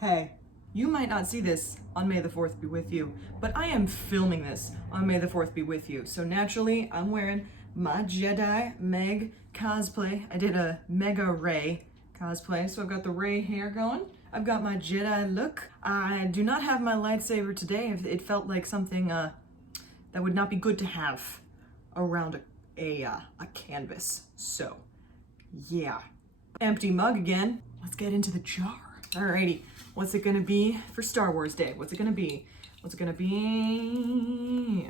Hey, you might not see this on May the 4th be with you, but I am filming this on May the 4th be with you. So naturally, I'm wearing my Jedi Meg cosplay. I did a Mega Rey cosplay, so I've got the Rey hair going. I've got my Jedi look. I do not have my lightsaber today. It felt like something that would not be good to have around a canvas. So, yeah. Empty mug again. Let's get into the jar. Alrighty, what's it gonna be for Star Wars Day? What's it gonna be? What's it gonna be?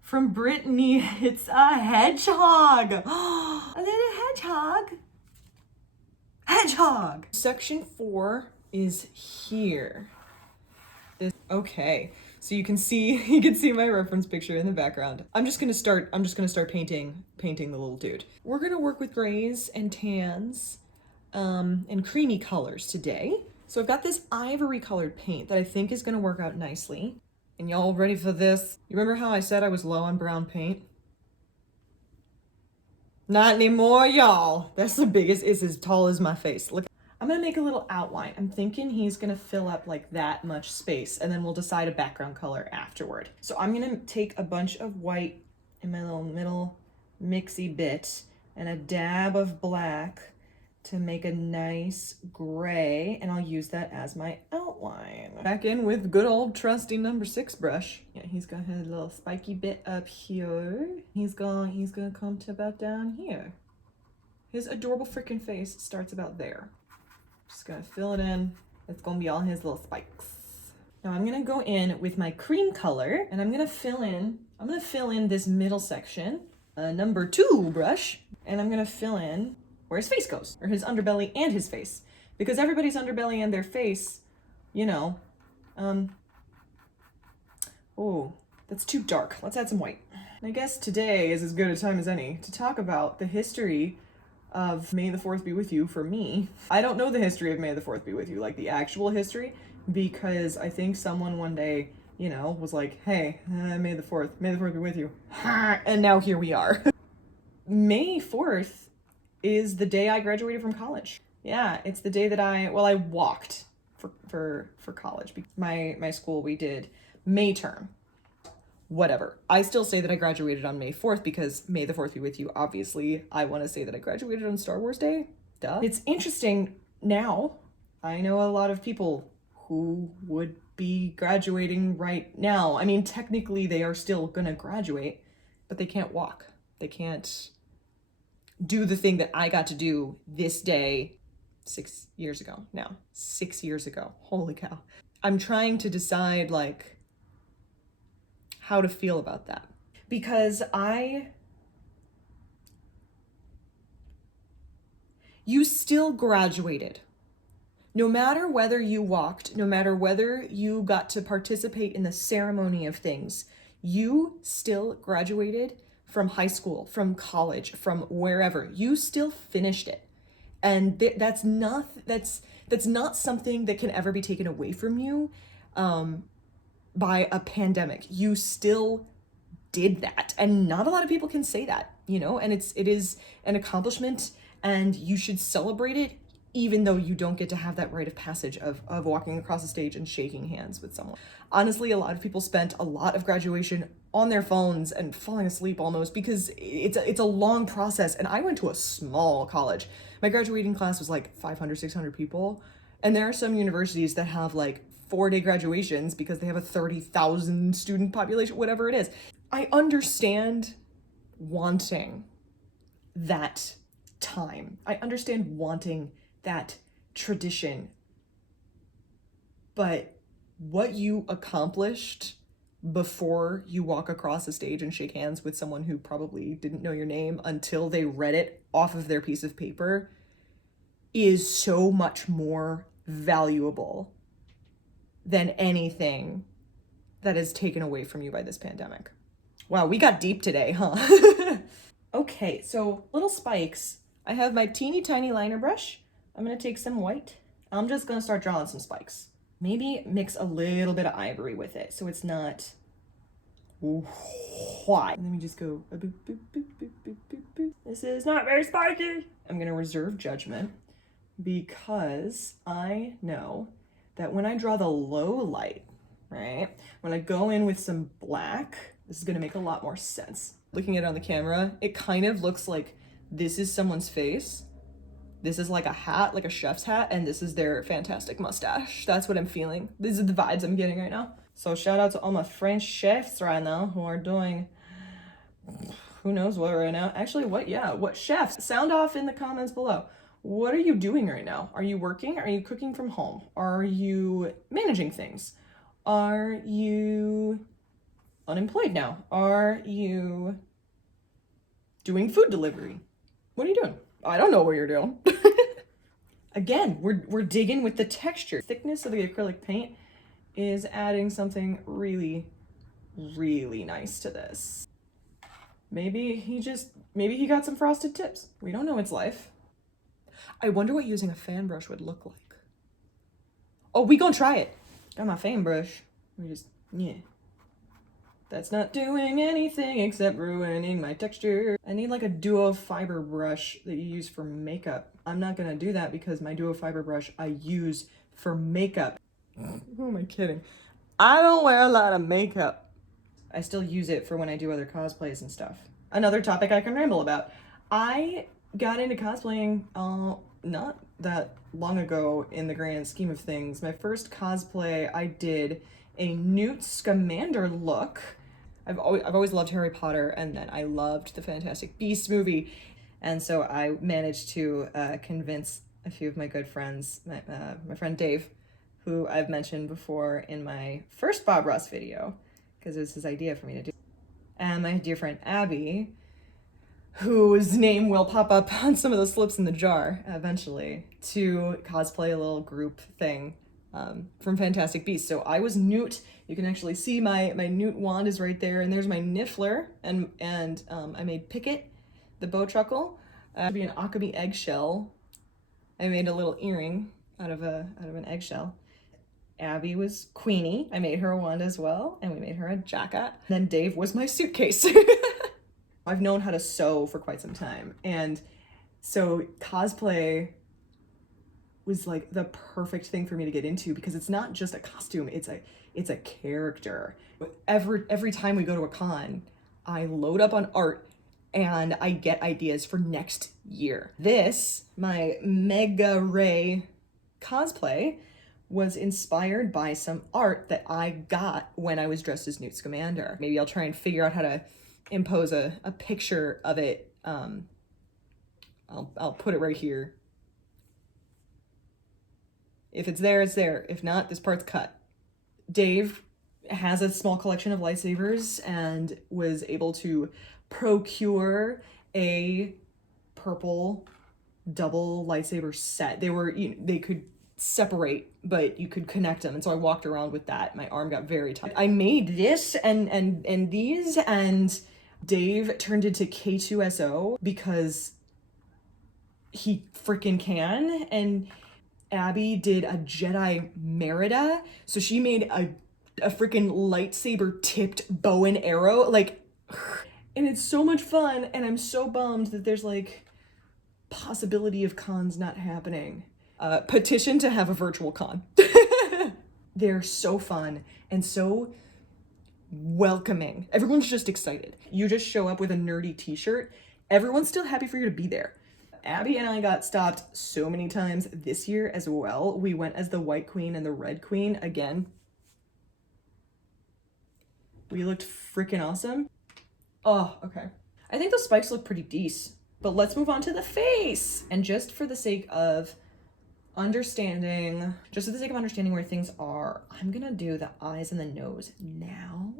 From Britney, it's a hedgehog. A little hedgehog. Hedgehog. Section 4 is here. Okay, so you can see my reference picture in the background. I'm just gonna start painting the little dude. We're gonna work with grays and tans and creamy colors today. So I've got this ivory colored paint that I think is gonna work out nicely. And y'all ready for this? You remember how I said I was low on brown paint? Not anymore, y'all. That's the biggest, it's as tall as my face. Look, I'm gonna make a little outline. I'm thinking he's gonna fill up like that much space, and then we'll decide a background color afterward. So I'm gonna take a bunch of white in my little middle mixy bit and a dab of black to make a nice gray, and I'll use that as my outline. Back in with good old trusty number 6 brush. Yeah, he's got his little spiky bit up here. He's gonna come to about down here. His adorable freaking face starts about there. Just gonna fill it in. It's gonna be all his little spikes. Now I'm gonna go in with my cream color, and I'm gonna fill in this middle section, number 2 brush, and I'm gonna fill in where his face goes, or his underbelly and his face, because everybody's underbelly and their face, you know, oh, that's too dark. Let's add some white. I guess today is as good a time as any to talk about the history of May the 4th be with you for me. I don't know the history of May the 4th be with you, like the actual history, because I think someone one day, you know, was like, hey, May the 4th be with you. And now here we are. May 4th is the day I graduated from college. Yeah, it's the day that I walked for college. My school, we did May term. Whatever. I still say that I graduated on May 4th because May the 4th be with you. Obviously, I want to say that I graduated on Star Wars Day. Duh. It's interesting now. I know a lot of people who would be graduating right now. I mean, technically they are still gonna graduate, but they can't walk. They can't do the thing that I got to do this day 6 years ago now. 6 years ago. Holy cow. I'm trying to decide, like, how to feel about that. Because you still graduated. No matter whether you walked, no matter whether you got to participate in the ceremony of things, you still graduated from high school, from college, from wherever. You still finished it. And that's not something that can ever be taken away from you by a pandemic. You still did that. And not a lot of people can say that, you know, and it is an accomplishment, and you should celebrate it, even though you don't get to have that rite of passage of walking across the stage and shaking hands with someone. Honestly, a lot of people spent a lot of graduation on their phones and falling asleep almost, because it's a long process. And I went to a small college. My graduating class was like 500, 600 people. And there are some universities that have like 4-day graduations because they have a 30,000 student population, whatever it is. I understand wanting that time. I understand wanting that tradition. But what you accomplished before you walk across the stage and shake hands with someone who probably didn't know your name until they read it off of their piece of paper is so much more valuable than anything that is taken away from you by this pandemic. Wow, we got deep today, huh? Okay, so little spikes. I have my teeny tiny liner brush. I'm gonna take some white. I'm just gonna start drawing some spikes. Maybe mix a little bit of ivory with it so it's not white. Let me just go boop, boop, boop, boop, boop, boop, boop. This is not very spiky. I'm gonna reserve judgment because I know that when I draw the low light, right, when I go in with some black, this is gonna make a lot more sense. Looking at it on the camera, it kind of looks like this is someone's face. This is like a hat, like a chef's hat, and this is their fantastic mustache. That's what I'm feeling. These are the vibes I'm getting right now. So shout out to all my French chefs right now who are doing who knows what right now. Actually, what chefs? Sound off in the comments below. What are you doing right now? Are you working? Are you cooking from home? Are you managing things? Are you unemployed now? Are you doing food delivery? What are you doing? I don't know what you're doing. Again, we're digging with the texture. Thickness of the acrylic paint is adding something really, really nice to this. Maybe he got some frosted tips. We don't know, it's life. I wonder what using a fan brush would look like. Oh, we gonna try it. Got my fan brush. Yeah. That's not doing anything except ruining my texture. I need like a duo fiber brush that you use for makeup. I'm not gonna do that because my duo fiber brush I use for makeup. Who am I kidding? I don't wear a lot of makeup. I still use it for when I do other cosplays and stuff. Another topic I can ramble about. I got into cosplaying not that long ago in the grand scheme of things. My first cosplay, I did a Newt Scamander look. I've always loved Harry Potter, and then I loved the Fantastic Beasts movie, and so I managed to convince a few of my good friends, my friend Dave, who I've mentioned before in my first Bob Ross video, because it was his idea for me to do, and my dear friend Abby, whose name will pop up on some of the slips in the jar eventually, to cosplay a little group thing from Fantastic Beasts. So I was Newt. You can actually see my Newt wand is right there, and there's my Niffler, and I made Picket, the Bowtruckle, to be an Akami eggshell. I made a little earring out of an eggshell. Abby was Queenie. I made her a wand as well, and we made her a jacket. Then Dave was my suitcase. I've known how to sew for quite some time, and so cosplay was like the perfect thing for me to get into because it's not just a costume, it's a character. Every time we go to a con, I load up on art and I get ideas for next year. This, my Mega Ray cosplay, was inspired by some art that I got when I was dressed as Newt Scamander. Maybe I'll try and figure out how to impose a picture of it. I'll put it right here. If it's there, it's there. If not, this part's cut. Dave has a small collection of lightsabers and was able to procure a purple double lightsaber set. They could separate, but you could connect them. And so I walked around with that. My arm got very tight. I made this and these, and Dave turned into K2SO because he freaking can. And Abby did a Jedi Merida, so she made a freaking lightsaber tipped bow and arrow, like, and it's so much fun, and I'm so bummed that there's like possibility of cons not happening. Petition to have a virtual con. They're so fun and so welcoming. Everyone's just excited. You just show up with a nerdy t-shirt, everyone's still happy for you to be there. Abby and I got stopped so many times this year as well. We went as the White Queen and the Red Queen again. We looked freaking awesome. Oh, okay. I think those spikes look pretty decent, but let's move on to the face. And just for the sake of understanding where things are, I'm gonna do the eyes and the nose now.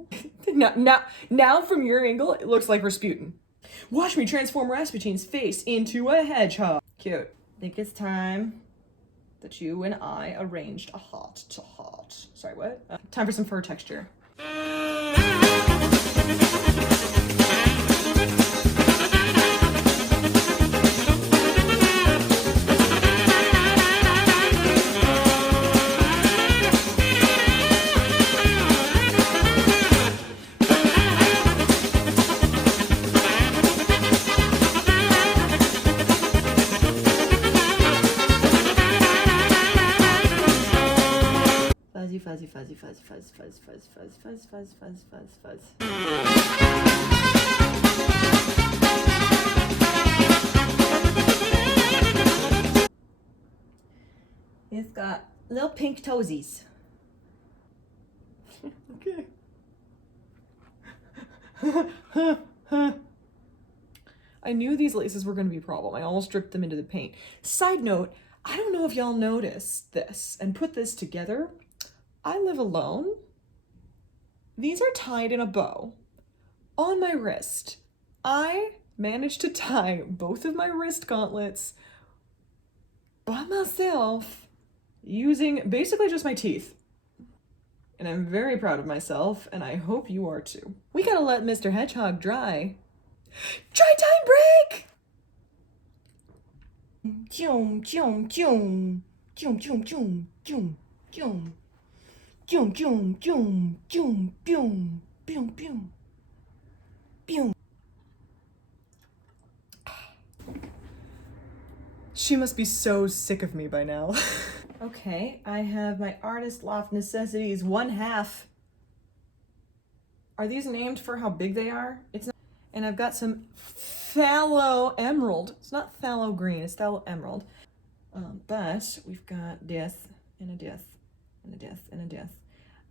now from your angle, it looks like Rasputin. Watch me transform Rasputin's face into a hedgehog. Cute. I think it's time that you and I arranged a heart to heart. Sorry, what? Time for some fur texture. fuzz, fuzz, fuzz, fuzz, fuzz, fuzz, fuzz, fuzz, fuzz, fuzz. It's got little pink toesies. Okay. I knew these laces were going to be a problem. I almost dripped them into the paint. Side note, I don't know if y'all noticed this and put this together. I live alone. These are tied in a bow on my wrist. I managed to tie both of my wrist gauntlets by myself using basically just my teeth. And I'm very proud of myself, and I hope you are too. We gotta let Mr. Hedgehog dry. Dry time break! Jum, jum, jum. Jum, jum, jum, jum, jum. Jum, jum, jum, jum, jum, jum, jum, jum. She must be so sick of me by now. Okay, I have my Artist Loft Necessities 1/2. Are these named for how big they are? It's not. And I've got some phthalo emerald. It's not phthalo green, it's phthalo emerald. But we've got this and a this and a this and a this.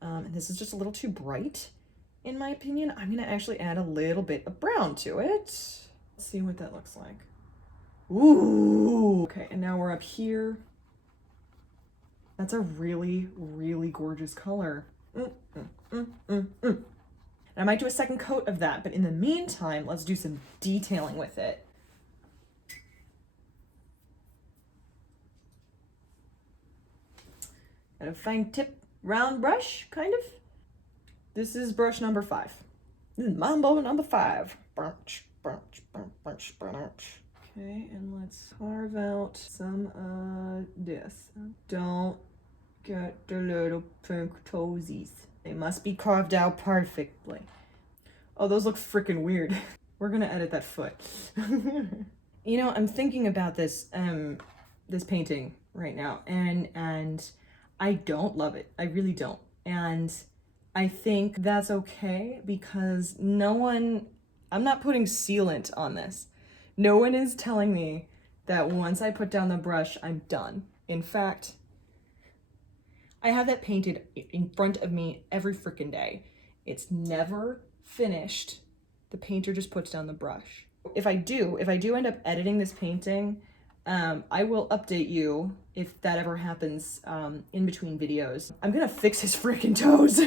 And this is just a little too bright, in my opinion. I'm gonna actually add a little bit of brown to it. Let's see what that looks like. Ooh. Okay, and now we're up here. That's a really, really gorgeous color. And I might do a second coat of that, but in the meantime, let's do some detailing with it. Got a fine tip round brush, kind of. This is brush number 5. This is Mambo number 5. Bunch, bunch, bunch, bunch, bunch. Okay, and let's carve out some this. Don't get the little pink toesies. They must be carved out perfectly. Oh, those look freaking weird. We're gonna edit that foot. You know, I'm thinking about this this painting right now, and I don't love it. I really don't. And I think that's okay because I'm not putting sealant on this. No one is telling me that once I put down the brush, I'm done. In fact, I have that painted in front of me every freaking day. It's never finished. The painter just puts down the brush. If I do end up editing this painting, I will update you if that ever happens in between videos. I'm gonna fix his freaking toes.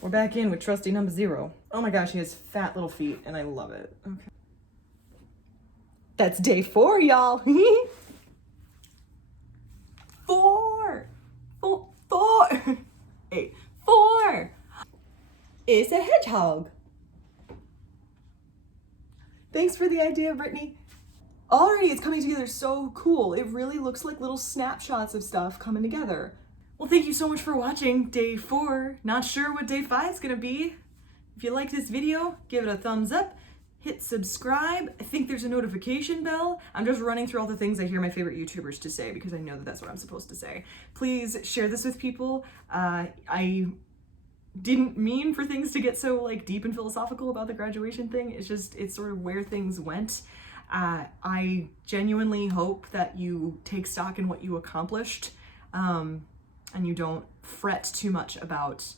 We're back in with trusty number 0. Oh my gosh, he has fat little feet and I love it. Okay. That's day 4, y'all. 4. 8. 4. It's a hedgehog. Thanks for the idea, Brittany. Already it's coming together so cool. It really looks like little snapshots of stuff coming together. Well, thank you so much for watching day 4. Not sure what day 5 is gonna be. If you liked this video, give it a thumbs up. Hit subscribe. I think there's a notification bell. I'm just running through all the things I hear my favorite YouTubers to say because I know that that's what I'm supposed to say. Please share this with people. I didn't mean for things to get so like deep and philosophical about the graduation thing. It's sort of where things went. I genuinely hope that you take stock in what you accomplished and you don't fret too much about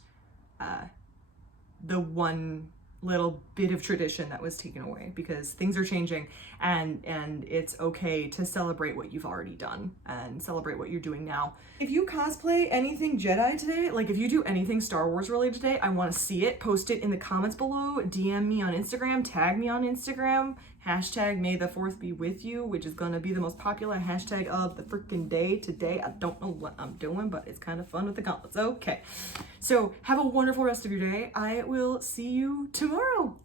the one little bit of tradition that was taken away, because things are changing and it's okay to celebrate what you've already done and celebrate what you're doing now. If you cosplay anything Jedi today, like if you do anything Star Wars related today, I want to see it. Post it in the comments below, DM me on Instagram, tag me on Instagram, hashtag May the 4th be with you, which is gonna be the most popular hashtag of the freaking day today. I don't know what I'm doing, but it's kind of fun with the gauntlets. Okay, so have a wonderful rest of your day. I will see you tomorrow.